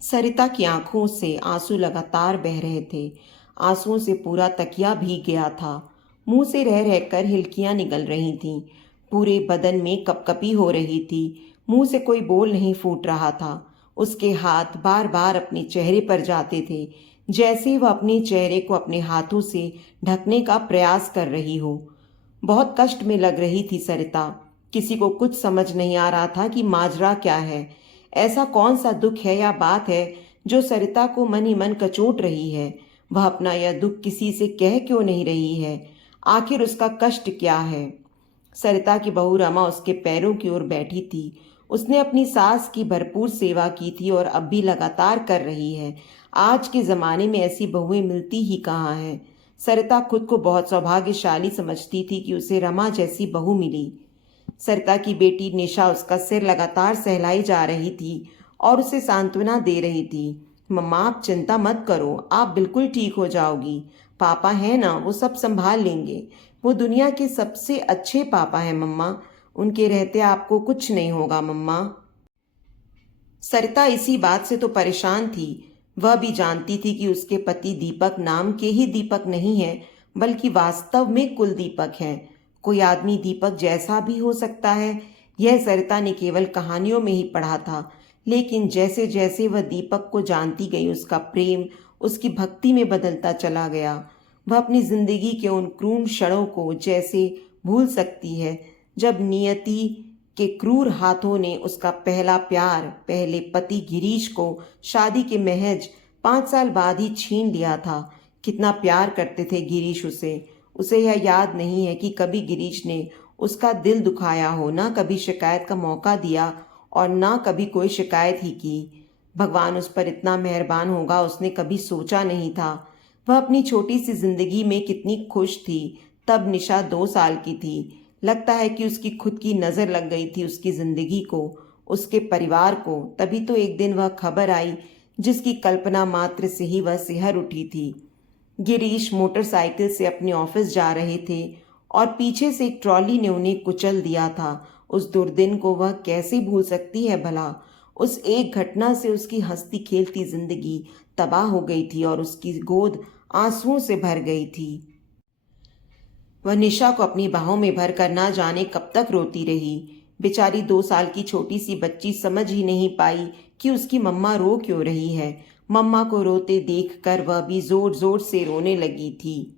सरिता की आंखों से आंसू लगातार बह रहे थे। आंसुओं से पूरा तकिया भीग गया था। मुंह से रह रहकर हिलकियां निकल रही थीं। पूरे बदन में कपकपी हो रही थी। मुंह से कोई बोल नहीं फूट रहा था। उसके हाथ बार बार अपने चेहरे पर जाते थे, जैसे वह अपने चेहरे को अपने हाथों से ढकने का प्रयास कर रही हो। बहुत कष्ट में लग रही थी सरिता। किसी को कुछ समझ नहीं आ रहा था कि माजरा क्या है। ऐसा कौन सा दुख है या बात है जो सरिता को मन ही मन कचोट रही है। वह अपना यह दुख किसी से कह क्यों नहीं रही है। आखिर उसका कष्ट क्या है। सरिता की बहू रमा उसके पैरों की ओर बैठी थी। उसने अपनी सास की भरपूर सेवा की थी और अब भी लगातार कर रही है। आज के जमाने में ऐसी बहुएं मिलती ही कहाँ हैं। सरिता खुद को बहुत सौभाग्यशाली समझती थी कि उसे रमा जैसी बहू मिली। सरिता की बेटी निशा उसका सिर लगातार सहलाई जा रही थी और उसे सांत्वना दे रही थी। मम्मा, आप चिंता मत करो, आप बिल्कुल ठीक हो जाओगी। पापा है ना, वो सब संभाल लेंगे। वो दुनिया के सबसे अच्छे पापा हैं मम्मा। उनके रहते आपको कुछ नहीं होगा मम्मा। सरिता इसी बात से तो परेशान थी। वह भी जानती थी कि उसके पति दीपक नाम के ही दीपक नहीं है, बल्कि वास्तव में कुलदीपक हैं। कोई आदमी दीपक जैसा भी हो सकता है, यह सरिता ने केवल कहानियों में ही पढ़ा था। लेकिन जैसे जैसे वह दीपक को जानती गई, उसका प्रेम उसकी भक्ति में बदलता चला गया। वह अपनी जिंदगी के उन क्रूर क्षणों को जैसे भूल सकती है जब नियति के क्रूर हाथों ने उसका पहला प्यार, पहले पति गिरीश को शादी के महज 5 साल बाद ही छीन लिया था। कितना प्यार करते थे गिरीश उसे। उसे यह याद नहीं है कि कभी गिरीश ने उसका दिल दुखाया हो, ना कभी शिकायत का मौका दिया और ना कभी कोई शिकायत ही की। भगवान उस पर इतना मेहरबान होगा, उसने कभी सोचा नहीं था। वह अपनी छोटी सी जिंदगी में कितनी खुश थी। तब निशा 2 साल की थी। लगता है कि उसकी खुद की नज़र लग गई थी उसकी जिंदगी को, उसके परिवार को। तभी तो एक दिन वह खबर आई जिसकी कल्पना मात्र से ही वह सिहर उठी थी। गिरीश मोटरसाइकिल से अपने ऑफिस जा रहे थे और पीछे से एक ट्रॉली ने उन्हें कुचल दिया था। उस दुर्दिन को वह कैसे भूल सकती है भला। उस एक घटना से उसकी हंसती खेलती जिंदगी तबाह हो गई थी और उसकी गोद आंसुओं से भर गई थी। वह निशा को अपनी बाहों में भर कर ना जाने कब तक रोती रही। बेचारी 2 साल की छोटी सी बच्ची समझ ही नहीं पाई कि उसकी मम्मा रो क्यों रही है। मम्मा को रोते देखकर वह भी जोर जोर से रोने लगी थी।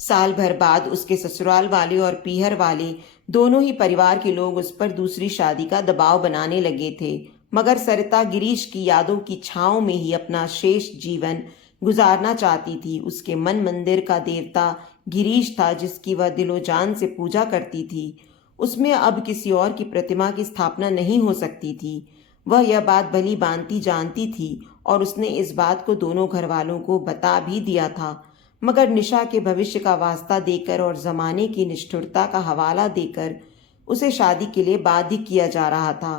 साल भर बाद उसके ससुराल वाले और पीहर वाले दोनों ही परिवार के लोग उस पर दूसरी शादी का दबाव बनाने लगे थे। मगर सरिता गिरीश की यादों की छांव में ही अपना शेष जीवन गुजारना चाहती थी। उसके मन मंदिर का देवता गिरीश था, जिसकी वह दिलो जान से पूजा करती थी। उसमें अब किसी और की प्रतिमा की स्थापना नहीं हो सकती थी। वह यह बात भली भांति जानती थी और उसने इस बात को दोनों घर वालों को बता भी दिया था। मगर निशा के भविष्य का वास्ता देकर और जमाने की निष्ठुरता का हवाला देकर उसे शादी के लिए बाध्य किया जा रहा था।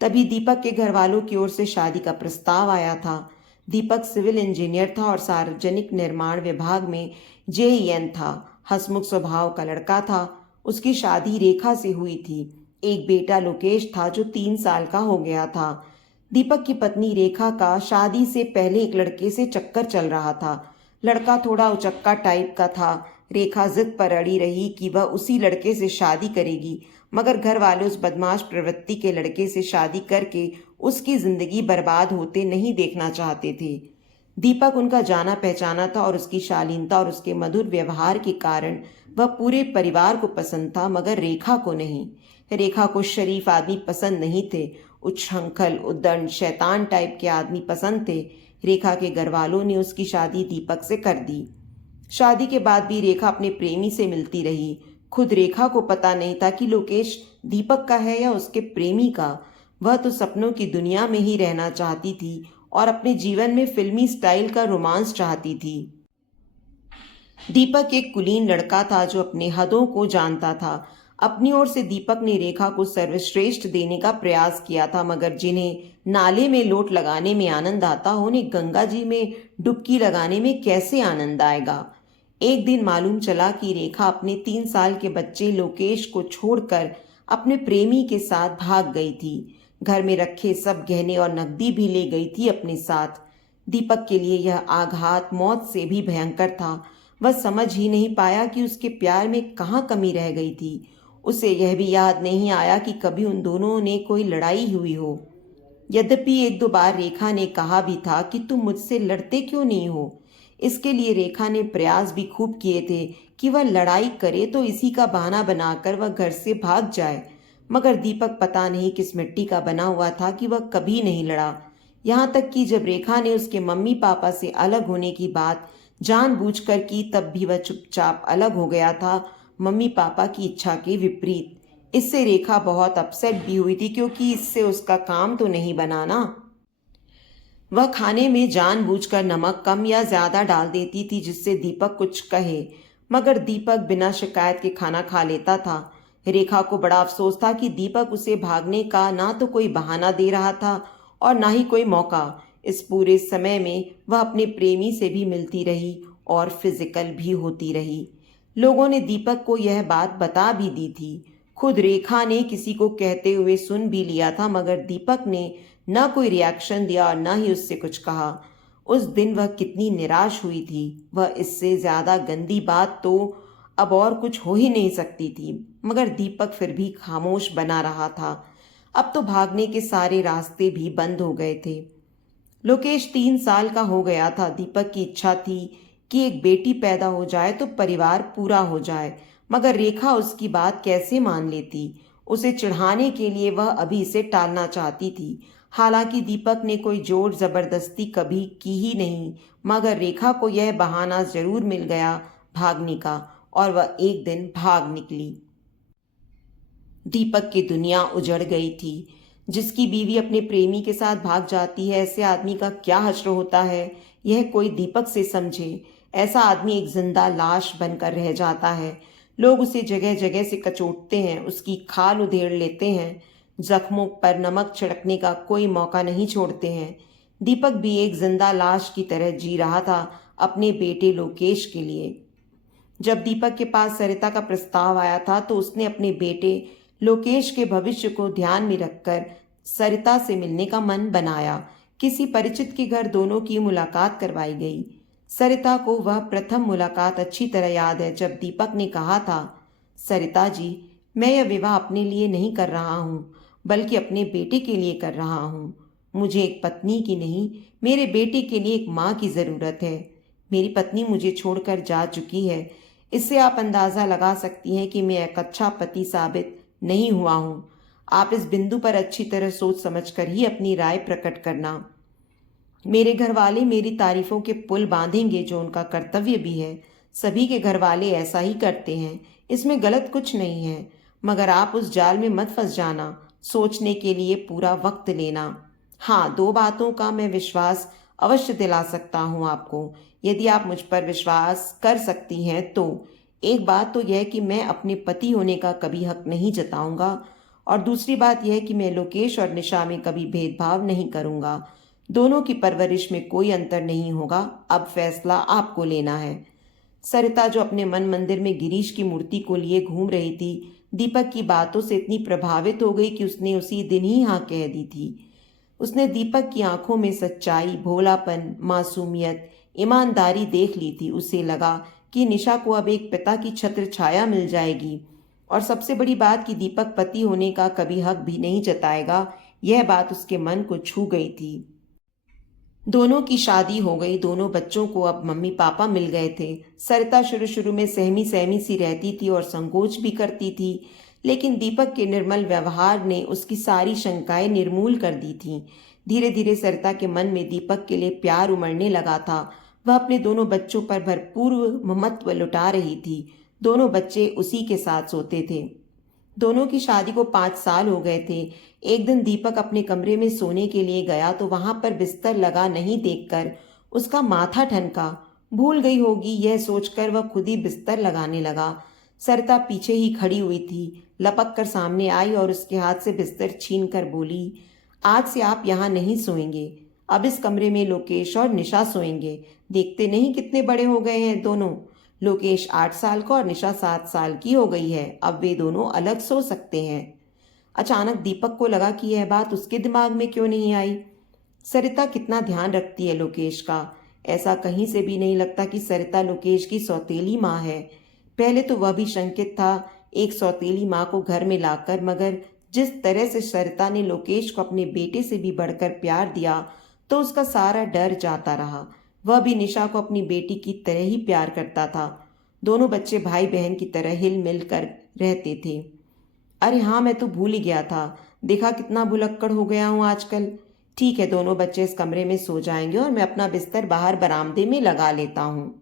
तभी दीपक के घर वालों की ओर से शादी का प्रस्ताव आया था। दीपक सिविल इंजीनियर था और सार्वजनिक निर्माण विभाग में जेईएन था। हंसमुख स्वभाव का लड़का था। उसकी शादी रेखा से हुई थी। एक बेटा लोकेश था जो 3 साल का हो गया था। दीपक की पत्नी रेखा का शादी से पहले एक लड़के से चक्कर चल रहा था। लड़का थोड़ा उचक्का टाइप का था। रेखा जिद पर अड़ी रही कि वह उसी लड़के से शादी करेगी, मगर घर वाले उस बदमाश प्रवृत्ति के लड़के से शादी करके उसकी जिंदगी बर्बाद होते नहीं देखना चाहते थे। दीपक उनका जाना पहचाना था और उसकी शालीनता और उसके मधुर व्यवहार के कारण वह पूरे परिवार को पसंद था, मगर रेखा को नहीं। रेखा को शरीफ आदमी पसंद नहीं थे। उच्छृंखल, उद्दंड, शैतान टाइप के आदमी पसंद थे। रेखा के घर वालों ने उसकी शादी दीपक से कर दी। शादी के बाद भी रेखा अपने प्रेमी से मिलती रही। खुद रेखा को पता नहीं था कि लोकेश दीपक का है या उसके प्रेमी का। वह तो सपनों की दुनिया में ही रहना चाहती थी और अपने जीवन में फिल्मी स्टाइल का रोमांस चाहती थी। दीपक एक कुलीन लड़का था जो अपने हदों को जानता था। अपनी ओर से दीपक ने रेखा को सर्वश्रेष्ठ देने का प्रयास किया था, मगर जिन्हें नाले में लोट लगाने में आनंद आता हो, उन्हें गंगा जी में डुबकी लगाने में कैसे आनंद आएगा। एक दिन मालूम चला कि रेखा अपने 3 साल के बच्चे लोकेश को छोड़कर अपने प्रेमी के साथ भाग गई थी। घर में रखे सब गहने और नकदी भी ले गई थी अपने साथ। दीपक के लिए यह आघात मौत से भी भयंकर था। वह समझ ही नहीं पाया कि उसके प्यार में कहाँ कमी रह गई थी। उसे यह भी याद नहीं आया कि कभी उन दोनों ने कोई लड़ाई हुई हो। यद्यपि एक दो बार रेखा ने कहा भी था कि तुम मुझसे लड़ते क्यों नहीं हो। इसके लिए रेखा ने प्रयास भी खूब किए थे कि वह लड़ाई करे तो इसी का बहाना बनाकर वह घर से भाग जाए, मगर दीपक पता नहीं किस मिट्टी का बना हुआ था कि वह कभी नहीं लड़ा। यहाँ तक कि जब रेखा ने उसके मम्मी पापा से अलग होने की बात जानबूझकर की तब भी वह चुपचाप अलग हो गया था, मम्मी पापा की इच्छा के विपरीत। इससे रेखा बहुत अपसेट भी हुई थी क्योंकि इससे उसका काम तो नहीं बना ना। वह खाने में जानबूझकर नमक कम या ज्यादा डाल देती थी जिससे दीपक कुछ कहे, मगर दीपक बिना शिकायत के खाना खा लेता था। रेखा को बड़ा अफसोस था कि दीपक उसे भागने का ना तो कोई बहाना दे रहा था और ना ही कोई मौका। इस पूरे समय में वह अपने प्रेमी से भी मिलती रही और फिजिकल भी होती रही। लोगों ने दीपक को यह बात बता भी दी थी। खुद रेखा ने किसी को कहते हुए सुन भी लिया था, मगर दीपक ने न कोई रिएक्शन दिया और न ही उससे कुछ कहा। उस दिन वह कितनी निराश हुई थी। वह इससे ज्यादा गंदी बात तो अब और कुछ हो ही नहीं सकती थी, मगर दीपक फिर भी खामोश बना रहा था। अब तो भागने के सारे रास्ते भी बंद हो गए थे। लोकेश 3 साल का हो गया था। दीपक की इच्छा थी कि एक बेटी पैदा हो जाए तो परिवार पूरा हो जाए, मगर रेखा उसकी बात कैसे मान लेती। उसे चिढ़ाने के लिए वह अभी इसे टालना चाहती थी। हालांकि दीपक ने कोई जोर जबरदस्ती कभी की ही नहीं, मगर रेखा को यह बहाना जरूर मिल गया भागने का, और वह एक दिन भाग निकली। दीपक की दुनिया उजड़ गई थी। जिसकी बीवी अपने प्रेमी के साथ भाग जाती है, ऐसे आदमी का क्या हश्र होता है, यह कोई दीपक से समझे। ऐसा आदमी एक जिंदा लाश बनकर रह जाता है। लोग उसे जगह जगह से कचोटते हैं, उसकी खाल उधेड़ लेते हैं, जख्मों पर नमक छिड़कने का कोई मौका नहीं छोड़ते हैं। दीपक भी एक जिंदा लाश की तरह जी रहा था अपने बेटे लोकेश के लिए। जब दीपक के पास सरिता का प्रस्ताव आया था तो उसने अपने बेटे लोकेश के भविष्य को ध्यान में रखकर सरिता से मिलने का मन बनाया। किसी परिचित के घर दोनों की मुलाकात करवाई गई। सरिता को वह प्रथम मुलाकात अच्छी तरह याद है जब दीपक ने कहा था, सरिता जी, मैं यह विवाह अपने लिए नहीं कर रहा हूँ, बल्कि अपने बेटे के लिए कर रहा हूँ। मुझे एक पत्नी की नहीं, मेरे बेटे के लिए एक माँ की ज़रूरत है। मेरी पत्नी मुझे छोड़कर जा चुकी है। इससे आप अंदाज़ा लगा सकती हैं कि मैं एक अच्छा पति साबित नहीं हुआ हूँ। आप इस बिंदु पर अच्छी तरह सोच समझकर ही अपनी राय प्रकट करना। मेरे घर वाले मेरी तारीफों के पुल बांधेंगे, जो उनका कर्तव्य भी है। सभी के घर वाले ऐसा ही करते हैं, इसमें गलत कुछ नहीं है, मगर आप उस जाल में मत फंस जाना। सोचने के लिए पूरा वक्त लेना। हाँ, 2 बातों का मैं विश्वास अवश्य दिला सकता हूँ आपको, यदि आप मुझ पर विश्वास कर सकती हैं तो। एक बात तो यह कि मैं अपने पति होने का कभी हक नहीं जताऊंगा, और दूसरी बात यह कि मैं लोकेश और निशा में कभी भेदभाव नहीं करूंगा। दोनों की परवरिश में कोई अंतर नहीं होगा। अब फैसला आपको लेना है। सरिता, जो अपने मन मंदिर में गिरीश की मूर्ति को लिए घूम रही थी, दीपक की बातों से इतनी प्रभावित हो गई कि उसने उसी दिन ही हाँ कह दी थी। उसने दीपक की आंखों में सच्चाई, भोलापन, मासूमियत, ईमानदारी देख ली थी। उसे लगा कि निशा को अब एक पिता की छत्र छाया मिल जाएगी, और सबसे बड़ी बात कि दीपक पति होने का कभी हक भी नहीं जताएगा। यह बात उसके मन को छू गई थी। दोनों की शादी हो गई, दोनों बच्चों को अब मम्मी पापा मिल गए थे। सरिता शुरू शुरू में सहमी सहमी सी रहती थी और संकोच भी करती थी, लेकिन दीपक के निर्मल व्यवहार ने उसकी सारी शंकाएं निर्मूल कर दी थीं। धीरे धीरे सरिता के मन में दीपक के लिए प्यार उमड़ने लगा था। वह अपने दोनों बच्चों पर भरपूर ममत्व लुटा रही थी। दोनों बच्चे उसी के साथ सोते थे। दोनों की शादी को 5 साल हो गए थे। एक दिन दीपक अपने कमरे में सोने के लिए गया तो वहां पर बिस्तर लगा नहीं देखकर उसका माथा ठनका। भूल गई होगी यह सोचकर वह खुद ही बिस्तर लगाने लगा। सरिता पीछे ही खड़ी हुई थी, लपक कर सामने आई और उसके हाथ से बिस्तर छीन कर बोली, आज से आप यहाँ नहीं सोएंगे। अब इस कमरे में लोकेश और निशा सोएंगे। देखते नहीं कितने बड़े हो गए हैं दोनों। लोकेश 8 साल का और निशा 7 साल की हो गई है। अब वे दोनों अलग सो सकते हैं। अचानक दीपक को लगा कि यह बात उसके दिमाग में क्यों नहीं आई। सरिता कितना ध्यान रखती है लोकेश का। ऐसा कहीं से भी नहीं लगता कि सरिता लोकेश की सौतेली माँ है। पहले तो वह भी शंकित था एक सौतेली माँ को घर में लाकर, मगर जिस तरह से सरिता ने लोकेश को अपने बेटे से भी बढ़कर प्यार दिया तो उसका सारा डर जाता रहा। वह भी निशा को अपनी बेटी की तरह ही प्यार करता था। दोनों बच्चे भाई बहन की तरह हिल मिल कर रहते थे। अरे हाँ, मैं तो भूल ही गया था। देखा कितना भुलक्कड़ हो गया हूँ आजकल। ठीक है, दोनों बच्चे इस कमरे में सो जाएंगे और मैं अपना बिस्तर बाहर बरामदे में लगा लेता हूँ।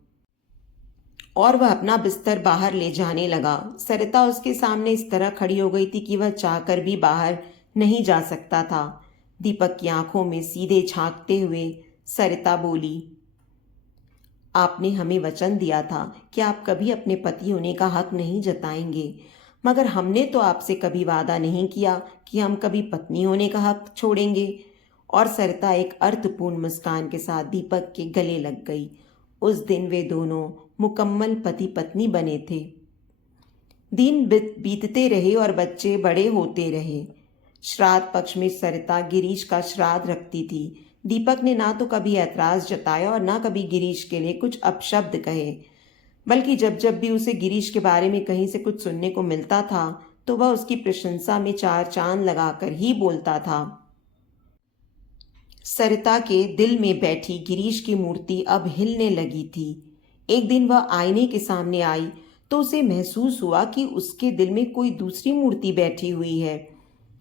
और वह अपना बिस्तर बाहर ले जाने लगा। सरिता उसके सामने इस तरह खड़ी हो गई थी कि वह चाहकर भी बाहर नहीं जा सकता था। दीपक की आंखों में सीधे झांकते हुए सरिता बोली, आपने हमें वचन दिया था कि आप कभी अपने पति होने का हक नहीं जताएंगे, मगर हमने तो आपसे कभी वादा नहीं किया कि हम कभी पत्नी होने का हक छोड़ेंगे। और सरिता एक अर्थपूर्ण मुस्कान के साथ दीपक के गले लग गई। उस दिन वे दोनों मुकम्मल पति पत्नी बने थे। दिन बीतते रहे और बच्चे बड़े होते रहे। श्राद्ध पक्ष में सरिता गिरीश का श्राद्ध रखती थी। दीपक ने ना तो कभी ऐतराज जताया और ना कभी गिरीश के लिए कुछ अपशब्द कहे, बल्कि जब जब भी उसे गिरीश के बारे में कहीं से कुछ सुनने को मिलता था तो वह उसकी प्रशंसा में चार चांद लगाकर ही बोलता था। सरिता के दिल में बैठी गिरीश की मूर्ति अब हिलने लगी थी। एक दिन वह आईने के सामने आई तो उसे महसूस हुआ कि उसके दिल में कोई दूसरी मूर्ति बैठी हुई है।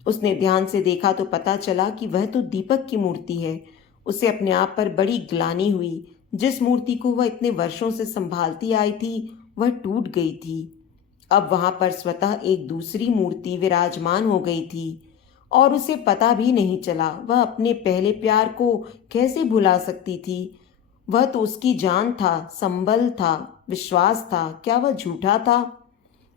उसने ध्यान से देखा तो पता चला कि वह तो दीपक की मूर्ति है। उसे अपने आप पर बड़ी ग्लानि हुई। जिस मूर्ति को वह इतने वर्षों से संभालती आई थी वह टूट गई थी। अब वहां पर स्वतः एक दूसरी मूर्ति विराजमान हो गई थी और उसे पता भी नहीं चला वह अपने पहले प्यार को कैसे भुला सकती थी। वह तो उसकी जान था, संबल था, विश्वास था। क्या वह झूठा था?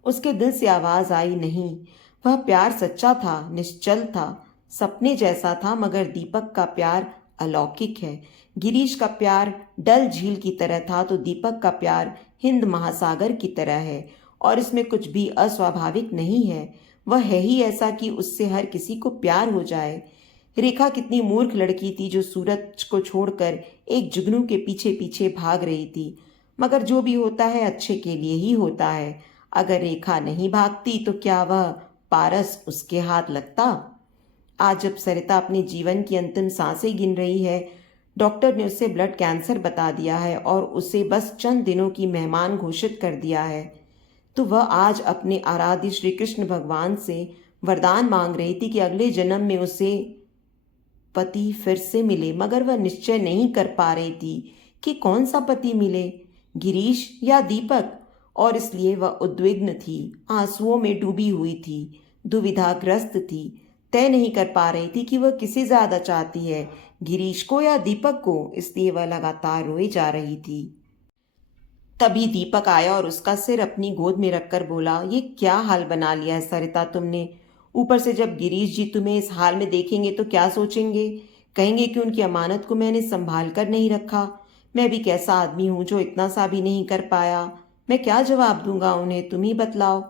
उसके दिल से आवाज आई, नहीं, वह प्यार सच्चा था, निश्चल था, सपने जैसा था। मगर दीपक का प्यार अलौकिक है। गिरीश का प्यार डल झील की तरह था तो दीपक का प्यार हिंद महासागर की तरह है और इसमें कुछ भी अस्वाभाविक नहीं है। वह है ही ऐसा कि उससे हर किसी को प्यार हो जाए। रेखा कितनी मूर्ख लड़की थी जो सूरज को छोड़कर एक जुगनू के पीछे पीछे भाग रही थी। मगर जो भी होता है अच्छे के लिए ही होता है। अगर रेखा नहीं भागती तो क्या वह पारस उसके हाथ लगता? आज जब सरिता अपने जीवन की अंतिम सांसें गिन रही है, डॉक्टर ने उसे ब्लड कैंसर बता दिया है और उसे बस चंद दिनों की मेहमान घोषित कर दिया है, तो वह आज अपने आराध्य श्री कृष्ण भगवान से वरदान मांग रही थी कि अगले जन्म में उसे पति फिर से मिले। मगर वह निश्चय नहीं कर पा रही थी कि कौन सा पति मिले, गिरीश या दीपक, और इसलिए वह उद्विग्न थी, आंसुओं में डूबी हुई थी, दुविधाग्रस्त थी। तय नहीं कर पा रही थी कि वह किसे ज्यादा चाहती है, गिरीश को या दीपक को। इसलिए वह लगातार रोई जा रही थी। तभी दीपक आया और उसका सिर अपनी गोद में रखकर बोला, ये क्या हाल बना लिया है सरिता तुमने? ऊपर से जब गिरीश जी तुम्हें इस हाल में देखेंगे तो क्या सोचेंगे? कहेंगे कि उनकी अमानत को मैंने संभाल कर नहीं रखा। मैं भी कैसा आदमी हूं जो इतना सा भी नहीं कर पाया। मैं क्या जवाब दूंगा उन्हें, तुम ही बतलाओ।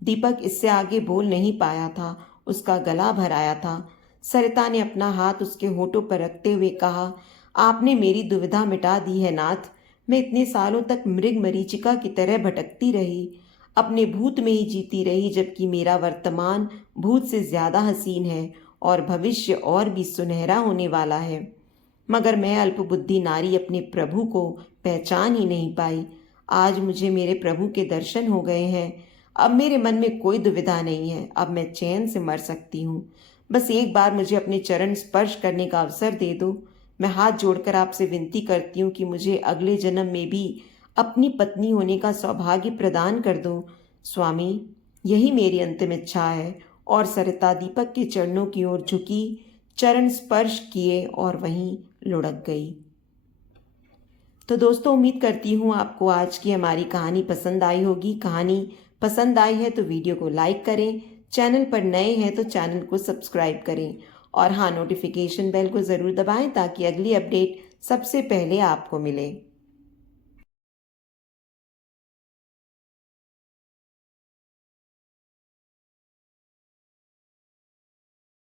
दीपक इससे आगे बोल नहीं पाया था, उसका गला भर आया था। सरिता ने अपना हाथ उसके होठों पर रखते हुए कहा, आपने मेरी दुविधा मिटा दी है नाथ। मैं इतने सालों तक मृग मरीचिका की तरह भटकती रही, अपने भूत में ही जीती रही, जबकि मेरा वर्तमान भूत से ज्यादा हसीन है और भविष्य और भी सुनहरा होने वाला है। मगर मैं अल्पबुद्धि नारी अपने प्रभु को पहचान ही नहीं पाई। आज मुझे मेरे प्रभु के दर्शन हो गए हैं। अब मेरे मन में कोई दुविधा नहीं है। अब मैं चैन से मर सकती हूँ। बस एक बार मुझे अपने चरण स्पर्श करने का अवसर दे दो। मैं हाथ जोड़कर आपसे विनती करती हूँ कि मुझे अगले जन्म में भी अपनी पत्नी होने का सौभाग्य प्रदान कर दो स्वामी। यही मेरी अंतिम इच्छा है। और सरिता दीपक के चरणों की ओर झुकी, चरण स्पर्श किए और वहीं लुढ़क गई। तो दोस्तों, उम्मीद करती हूँ आपको आज की हमारी कहानी पसंद आई होगी। कहानी पसंद आई है तो वीडियो को लाइक करें, चैनल पर नए हैं तो चैनल को सब्सक्राइब करें और हाँ, नोटिफिकेशन बेल को ज़रूर दबाएं ताकि अगली अपडेट सबसे पहले आपको मिले।